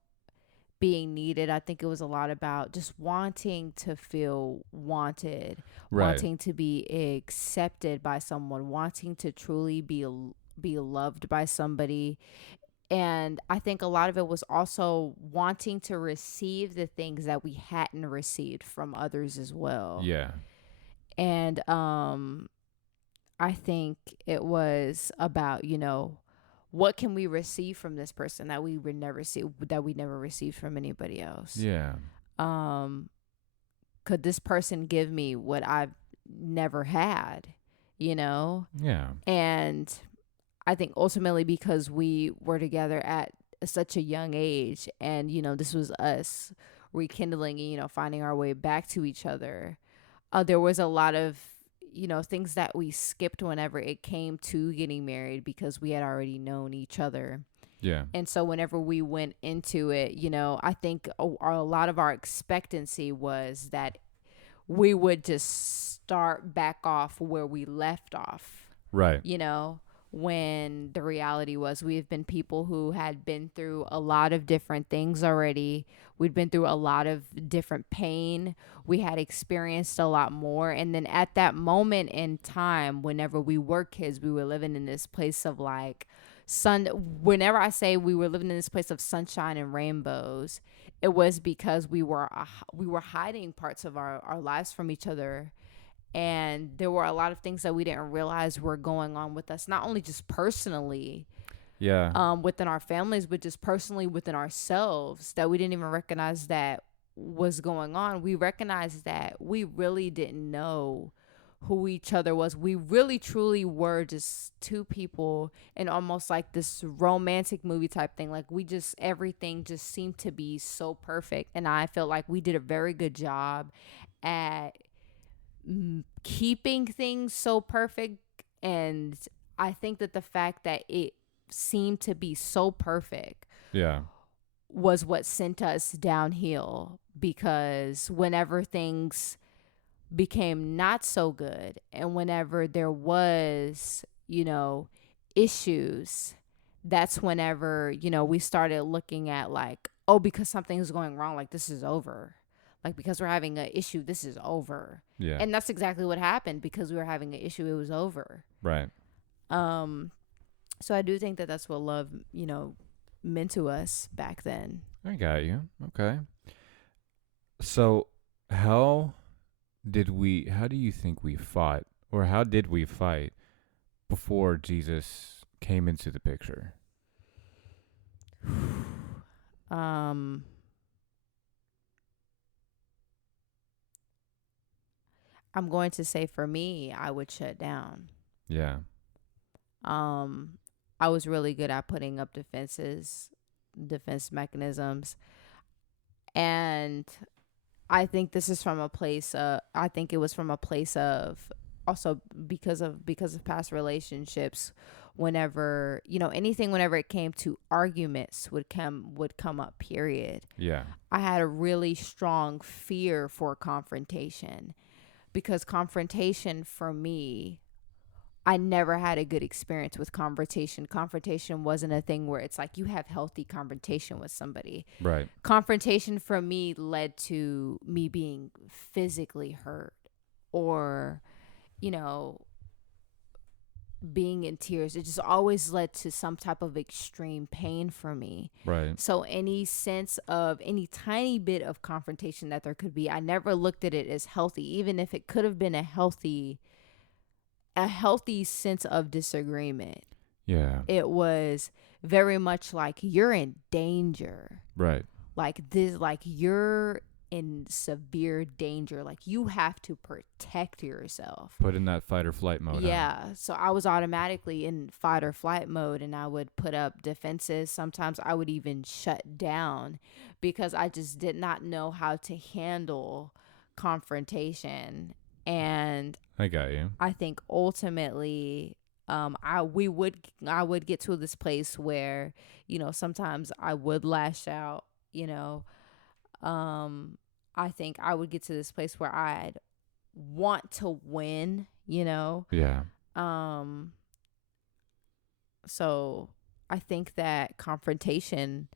being needed. I think it was a lot about just wanting to feel wanted, right. wanting to be accepted by someone, wanting to truly be loved by somebody. And I think a lot of it was also wanting to receive the things that we hadn't received from others as well. Yeah, And I think it was about, what can we receive from this person that we would never see, that we never received from anybody else? yeah, Um, could this person give me what I've never had, you know? yeah, And I think ultimately, because we were together at such a young age, and, this was us rekindling, finding our way back to each other. There was a lot of, things that we skipped whenever it came to getting married, because we had already known each other. yeah, And so whenever we went into it, I think a lot of our expectancy was that we would just start back off where we left off, right. when the reality was, we have been people who had been through a lot of different things already. We'd been through a lot of different pain. We had experienced a lot more. And then at that moment in time, whenever we were kids, we were living in this place of like whenever I say we were living in this place of sunshine and rainbows, it was because we were hiding parts of our lives from each other. And there were a lot of things that we didn't realize were going on with us, not only just personally, Yeah, within our families, but just personally within ourselves, that we didn't even recognize that was going on. We recognized that we really didn't know who each other was. We really truly were just two people in almost like this romantic movie type thing. Like we just, everything just seemed to be so perfect. And I felt like we did a very good job at keeping things so perfect. And I think that the fact that it seemed to be so perfect Yeah. was what sent us downhill, because whenever things became not so good and whenever there was, issues, that's whenever, we started looking at like, oh, because something's going wrong, like this is over. Like because we're having an issue, this is over. Yeah. And that's exactly what happened. Because we were having an issue, it was over. Right. So I do think that that's what love, meant to us back then. I got you. Okay. So how how do you think we fought, or how did we fight before Jesus came into the picture? I'm going to say for me, I would shut down. Yeah. I was really good at putting up defense mechanisms. And I think this is from a place I think it was from a place of also because of past relationships. Whenever, anything, whenever it came to arguments would come up, period. Yeah. I had a really strong fear for confrontation, because confrontation for me, I never had a good experience with confrontation. Confrontation wasn't a thing where it's like you have healthy confrontation with somebody. Right. Confrontation for me led to me being physically hurt, or, being in tears. It just always led to some type of extreme pain for me. Right. So any sense of any tiny bit of confrontation that there could be, I never looked at it as healthy, even if it could have been a healthy sense of disagreement. Yeah. It was very much like you're in danger. Right. Like this, like you're in severe danger. Like you have to protect yourself. Put in that fight or flight mode. Yeah. So I was automatically in fight or flight mode, and I would put up defenses. Sometimes I would even shut down because I just did not know how to handle confrontation. And I got you. I think ultimately, I would get to this place where, sometimes I would lash out, I think I would get to this place where I'd want to win, Yeah. So I think that confrontation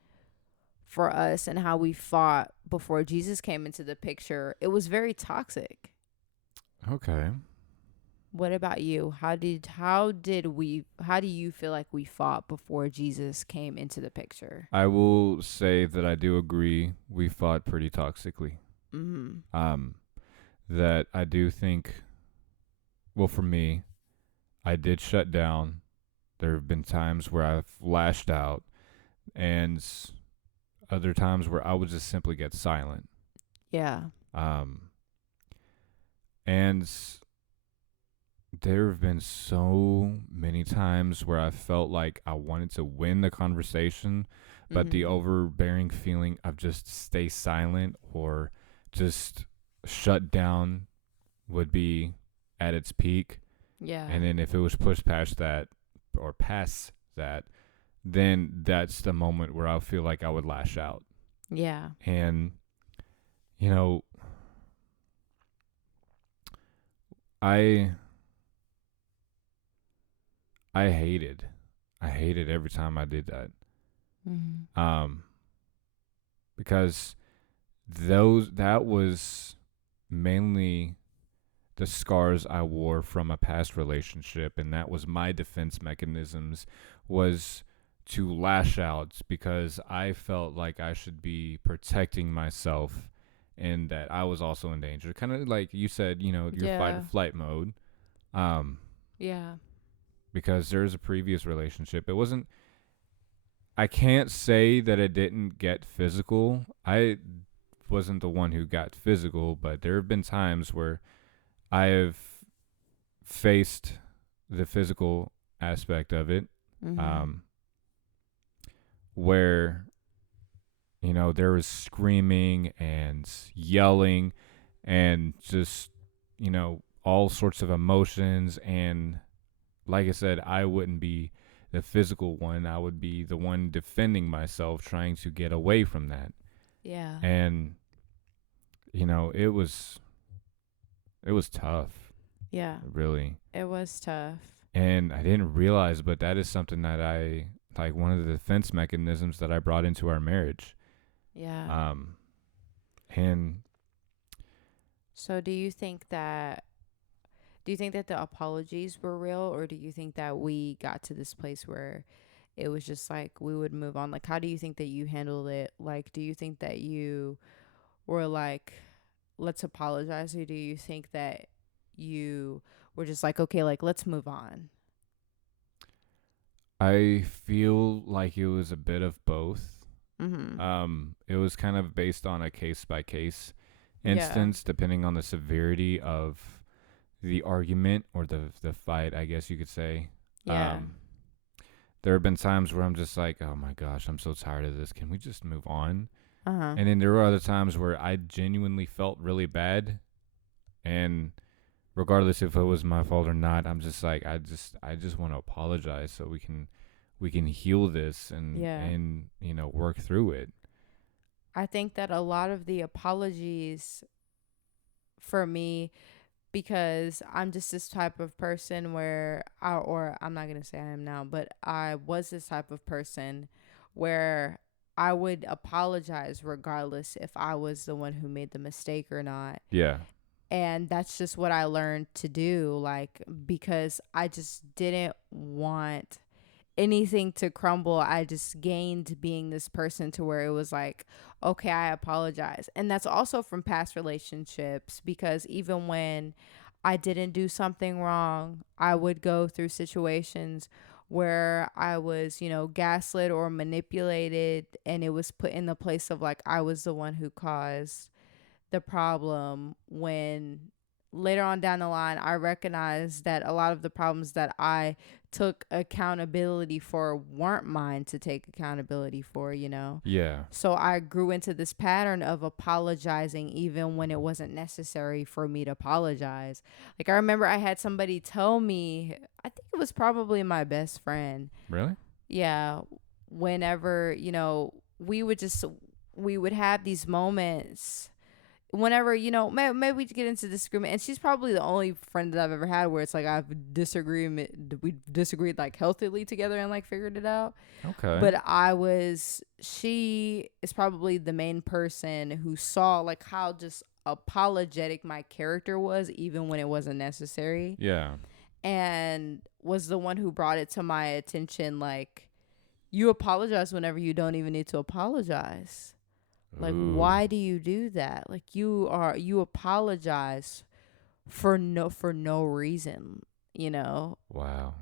for us and how we fought before Jesus came into the picture, it was very toxic. Okay. What about you? How do you feel like we fought before Jesus came into the picture? I will say that I do agree we fought pretty toxically. Mm-hmm. That I do think, well, for me, I did shut down. There have been times where I've lashed out, and other times where I would just simply get silent. Yeah. And there have been so many times where I felt like I wanted to win the conversation, but the overbearing feeling of just stay silent or just shut down would be at its peak. Yeah. And then if it was pushed past that, then that's the moment where I feel like I would lash out. Yeah. And, I hated every time I did that. Mm-hmm. Because that was mainly the scars I wore from a past relationship, and that was my defense mechanisms, was to lash out because I felt like I should be protecting myself and that I was also in danger. Kind of like you said, your fight or flight mode. Yeah. Because there's a previous relationship. I can't say that it didn't get physical. I wasn't the one who got physical, but there have been times where I have faced the physical aspect of it, Mm-hmm. um, where there was screaming and yelling and just all sorts of emotions. And like I said, I wouldn't be the physical one. I would be the one defending myself, trying to get away from that. Yeah. And it was tough, Yeah. really. It was tough. And I didn't realize, but that is something that I like, one of the defense mechanisms that I brought into our marriage. Yeah. Um, and So do you think that the apologies were real, or do you think that we got to this place where it was just like we would move on? Like, how do you think that you handled it? Like, do you think that you were like, let's apologize, or do you think that you were just like, okay, like, let's move on? I feel like it was a bit of both. Mm-hmm. It was kind of based on a case by case Yeah. instance, depending on the severity of the argument or the fight, I guess you could say. Yeah. Um, there have been times where I'm just like, oh my gosh, I'm so tired of this. Can we just move on? Uh-huh. And then there were other times where I genuinely felt really bad, and regardless if it was my fault or not, I'm just like, I just want to apologize so we can heal this and Yeah. and work through it. I think that a lot of the apologies for me, because I'm just this type of person where or I'm not going to say I am now, but I was this type of person where I would apologize regardless if I was the one who made the mistake or not. Yeah. And that's just what I learned to do, like, because I just didn't want anything to crumble. I just gained being this person to where it was like, okay, I apologize. And that's also from past relationships, because even when I didn't do something wrong, I would go through situations where I was, gaslit or manipulated, and it was put in the place of like I was the one who caused the problem, when later on down the line I recognized that a lot of the problems that I took accountability for weren't mine to take accountability for. Yeah. So I grew into this pattern of apologizing even when it wasn't necessary for me to apologize. Like, I remember I had somebody tell me, I think it was probably my best friend. Really? Yeah, whenever, we would have these moments whenever maybe we get into disagreement, and she's probably the only friend that I've ever had where it's like we disagreed like healthily together and like figured it out. Okay. But she is probably the main person who saw like how just apologetic my character was even when it wasn't necessary, Yeah. and was the one who brought it to my attention, like, you apologize whenever you don't even need to apologize. Like, Ooh. why do you do that? Like, you apologize for no reason. Wow.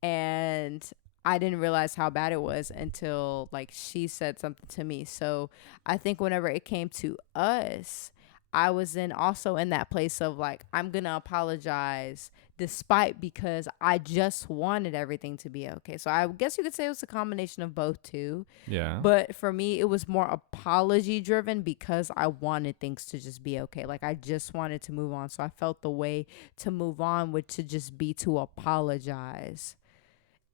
And I didn't realize how bad it was until like she said something to me. So I think whenever it came to us, I was then also in that place of like, I'm gonna apologize despite, because I just wanted everything to be okay. So I guess you could say it was a combination of both too. Yeah. But for me, it was more apology driven because I wanted things to just be okay. Like, I just wanted to move on. So I felt the way to move on would to just be to apologize.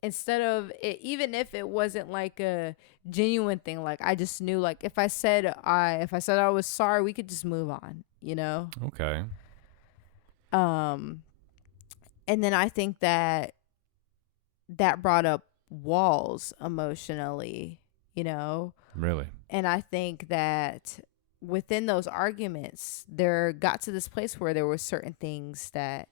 Instead of it, even if it wasn't like a genuine thing, like I just knew, like, if I said I was sorry, we could just move on. Okay. Um and then I think that brought up walls emotionally. Really? And I think that within those arguments, there got to this place where there were certain things in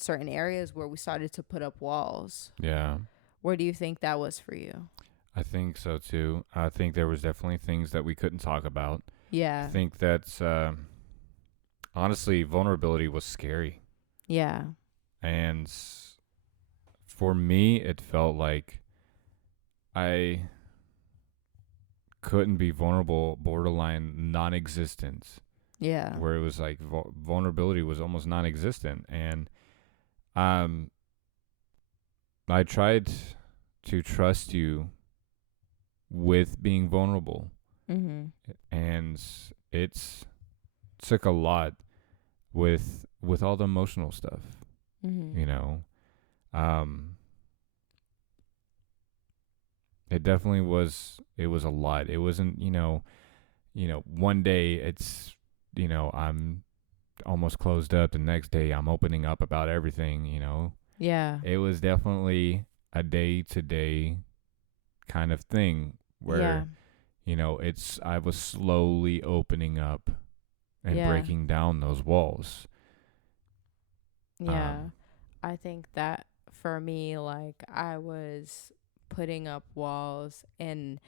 certain areas where we started to put up walls. Yeah. Where do you think that was for you? I think so too. I think there was definitely things that we couldn't talk about. I Yeah. think that honestly, vulnerability was scary. Yeah. And for me, it felt like I couldn't be vulnerable, borderline non-existent. Yeah. where it was like vulnerability was almost non-existent. And um I tried to trust you with being vulnerable, Mhm. and it's took a lot with all the emotional stuff, Mhm. you know. um it definitely was, it was a lot. It wasn't, one day it's, I'm almost closed up, the next day I'm opening up about everything, Yeah. it was definitely a day to day kind of thing Yeah. where, I was slowly opening up and Yeah. breaking down those walls. Yeah. um I think that for me, like, I was putting up walls, and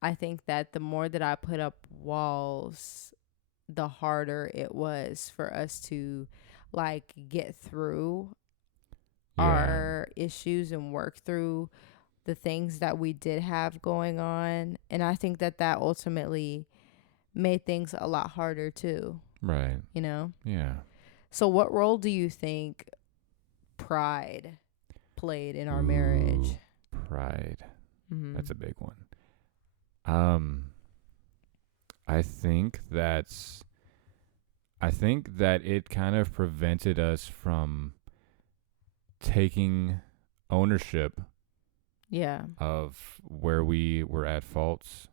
I think that the more that I put up walls, the harder it was for us to like get through yeah, our issues and work through the things that we did have going on. And I think that that ultimately made things a lot harder too, right, you know? yeah. So, what role do you think pride played in our marriage? Ooh, pride. Mm-hmm. That's a big one. um I think that's I think that it kind of prevented us from taking ownership Yeah. of where we were at faults.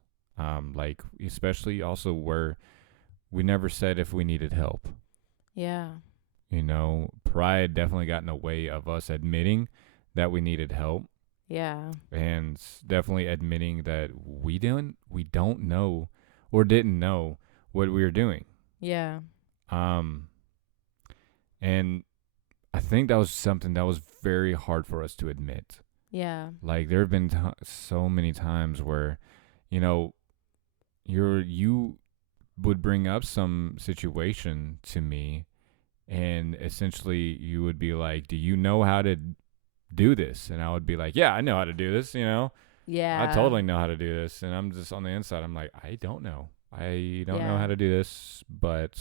Like, especially also where we never said if we needed help. Yeah. Pride definitely got in the way of us admitting that we needed help, Yeah. and definitely admitting that we don't know or didn't know what we were doing. Yeah. Um, and I think that was something that was very hard for us to admit. Yeah. Like, there have been so many times where, you know, you would bring up some situation to me, and essentially you would be like, "Do you know how to do this?" And I would be like, "Yeah, I know how to do this. I Yeah. totally know how to do this." And I'm just on the inside, I'm like, "I don't know. I don't know Yeah. how to do this, but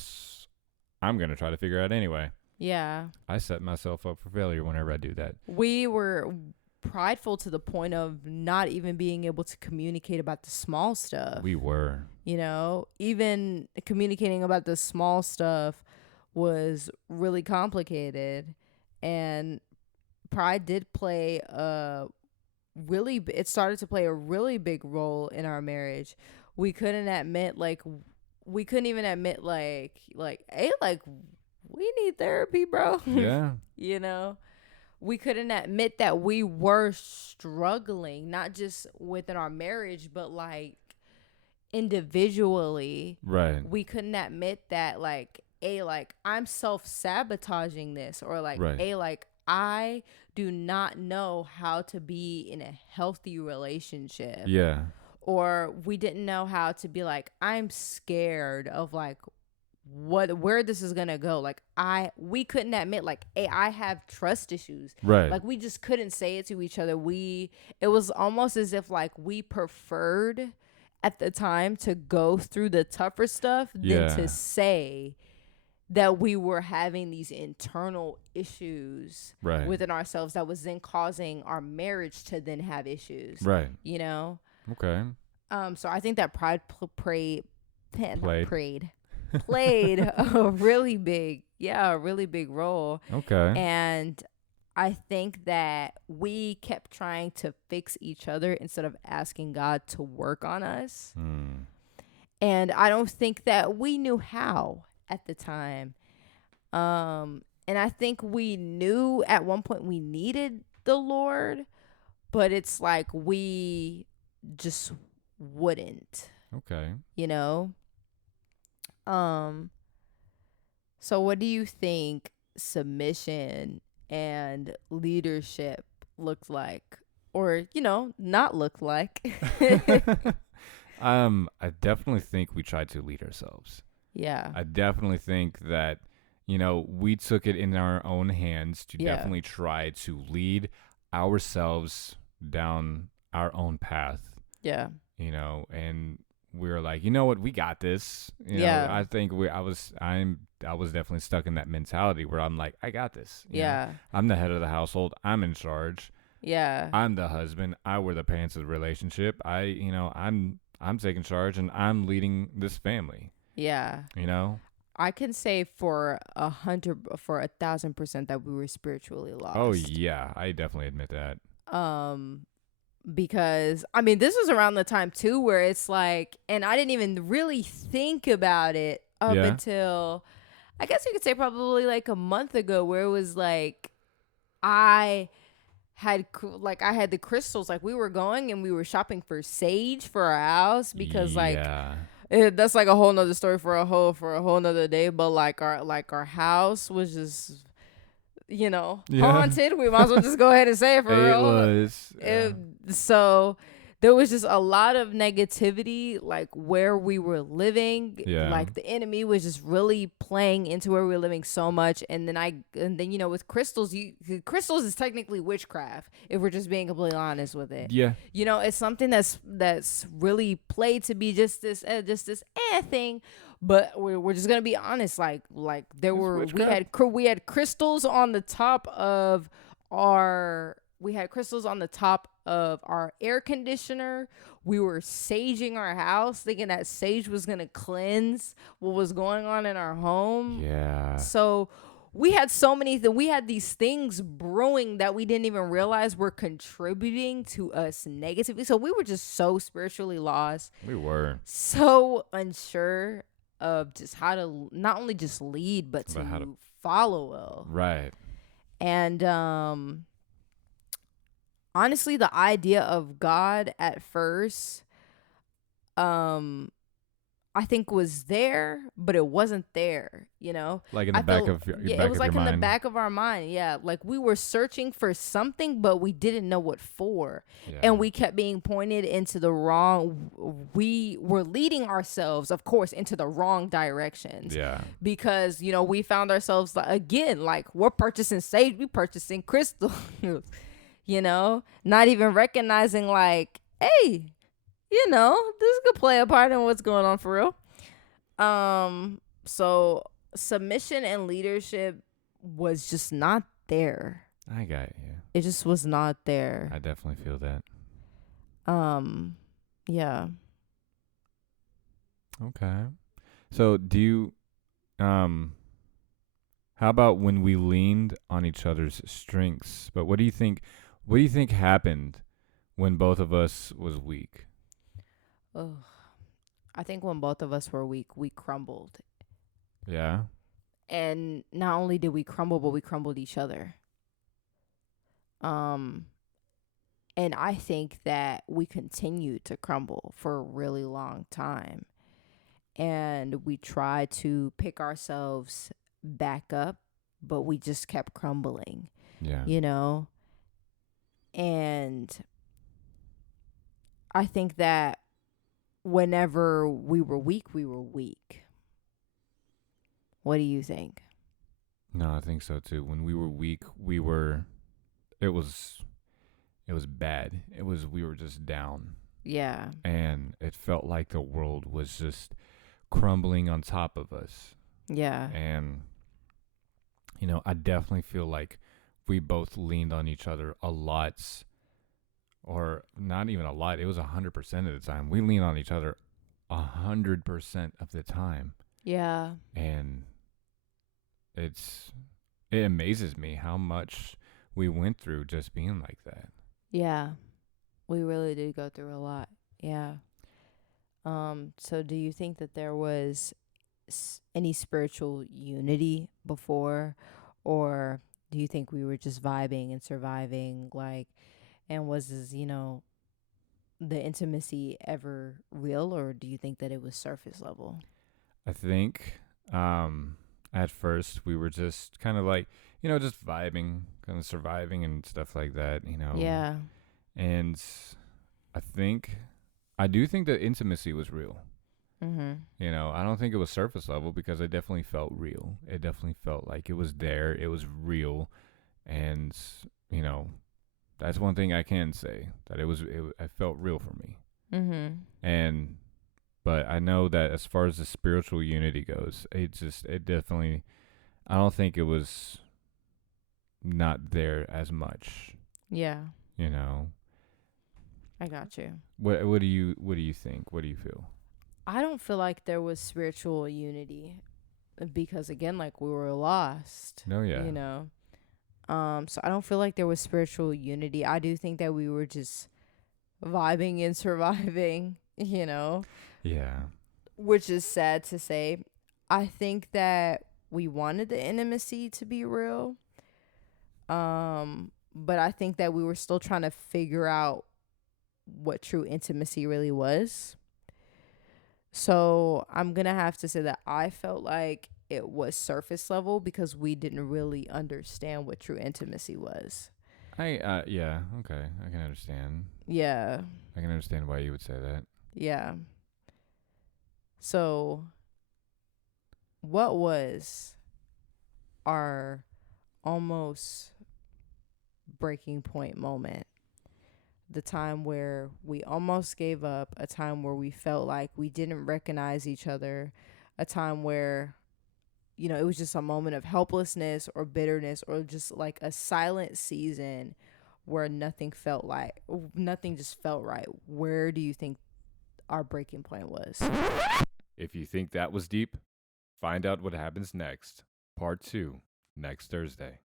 I'm gonna try to figure it out anyway." Yeah. I set myself up for failure whenever I do that. We were prideful to the point of not even being able to communicate about the small stuff. We were. Even communicating about the small stuff was really complicated. And pride did play it started to play a really big role in our marriage. We couldn't admit, like, we couldn't even admit, hey, like, we need therapy, bro. Yeah. you know we couldn't admit that we were struggling, not just within our marriage, but like individually. Right. We couldn't admit that, like, like, I'm self-sabotaging this, or like, Right. like, I do not know how to be in a healthy relationship. Yeah. Or we didn't know how to be like, I'm scared of like where this is gonna go. Like, we couldn't admit, like, hey, I have trust issues. Right. Like, we just couldn't say it to each other. It was almost as if like we preferred at the time to go through the tougher stuff than to say that we were having these internal issues Right. within ourselves that was then causing our marriage to then have issues. Right. Okay. So I think that pride played a really big role. Okay. And I think that we kept trying to fix each other instead of asking God to work on us. And I don't think that we knew how at the time. And I think we knew at one point we needed the Lord, but it's like we just wouldn't. Okay. So what do you think submission and leadership looked like, or not look like? I definitely think we tried to lead ourselves. Yeah. I definitely think that, we took it in our own hands to definitely try to lead ourselves down our own path. Yeah. And we were like, you know what, we got this. You know, I think I was definitely stuck in that mentality where I'm like, I got this. You know? I'm the head of the household. I'm in charge. Yeah. I'm the husband. I wear the pants of the relationship. I'm taking charge and I'm leading this family. Yeah. You know? I can say for 1,000% that we were spiritually lost. Oh yeah, I definitely admit that. Because I mean, this was around the time too where it's like, and I didn't even really think about it up until, I guess you could say probably like a month ago, where it was like I had the crystals. Like we were going and we were shopping for sage for our house because that's like a whole nother story for a whole nother day. But like our house was just, haunted. We might as well just go ahead and say it for real. Was. So there was just a lot of negativity, like where we were living. Yeah. Like the enemy was just really playing into where we were living so much. And then with crystals, crystals is technically witchcraft if we're just being completely honest with it. Yeah. It's something that's really played to be just this thing. But we're just gonna be honest, like we had crystals on the top of our air conditioner. We were saging our house, thinking that sage was gonna cleanse what was going on in our home. Yeah. So we had we had these things brewing that we didn't even realize were contributing to us negatively. So we were just so spiritually lost. We were so unsure of just how to not only just lead, but to follow well. Right. And honestly, the idea of God at first, I think was there, but it wasn't there, Like in the back of your it was like in the back of our mind. Yeah. Like we were searching for something, but we didn't know what for. Yeah. And we kept being pointed into the wrong. We were leading ourselves, of course, into the wrong directions. Yeah. Because, we found ourselves again, like we're purchasing sage, we purchasing crystals, not even recognizing like, hey, this could play a part in what's going on for real. So submission and leadership was just not there. I got you. It just was not there. I definitely feel that. Yeah. Okay. So do you, how about when we leaned on each other's strengths? But what do you think happened when both of us was weak? Ugh. I think when both of us were weak, we crumbled. Yeah. And not only did we crumble, but we crumbled each other. And I think that we continued to crumble for a really long time. And we tried to pick ourselves back up, but we just kept crumbling. Yeah. And I think that whenever we were weak, we were weak. What do you think? No, I think so too. When we were weak, it was bad. We were just down. Yeah. And it felt like the world was just crumbling on top of us. Yeah. And, I definitely feel like we both leaned on each other a lot. Or not even a lot. It was 100% of the time. We lean on each other 100% of the time. Yeah. And it amazes me how much we went through just being like that. Yeah. We really did go through a lot. Yeah. So do you think that there was any spiritual unity before, or do you think we were just vibing and surviving, and was this, the intimacy ever real, or do you think that it was surface level? I think at first we were just kind of like, just vibing, kind of surviving and stuff like that, Yeah. And I do think that intimacy was real. Mm-hmm. I don't think it was surface level because it definitely felt real. It definitely felt like it was there. It was real. And, that's one thing I can say, that it felt real for me. Mm-hmm. And But I know that as far as the spiritual unity goes, it definitely, I don't think it was not there as much, Yeah, you know. I got you. What do you think? What do you feel? I don't feel like there was spiritual unity because again, like we were lost, No, yeah. you know. So I don't feel like there was spiritual unity. I do think that we were just vibing and surviving, you know, Yeah. which is sad to say. I think that we wanted the intimacy to be real. But I think that we were still trying to figure out what true intimacy really was. So I'm going to have to say that I felt like it was surface level because we didn't really understand what true intimacy was. Yeah, okay. I can understand. Yeah. I can understand why you would say that. Yeah. So what was our almost breaking point moment? The time where we almost gave up, a time where we felt like we didn't recognize each other, a time where, you know, it was just a moment of helplessness or bitterness or just like a silent season where nothing just felt right. Where do you think our breaking point was? If you think that was deep, find out what happens next. Part 2, next Thursday.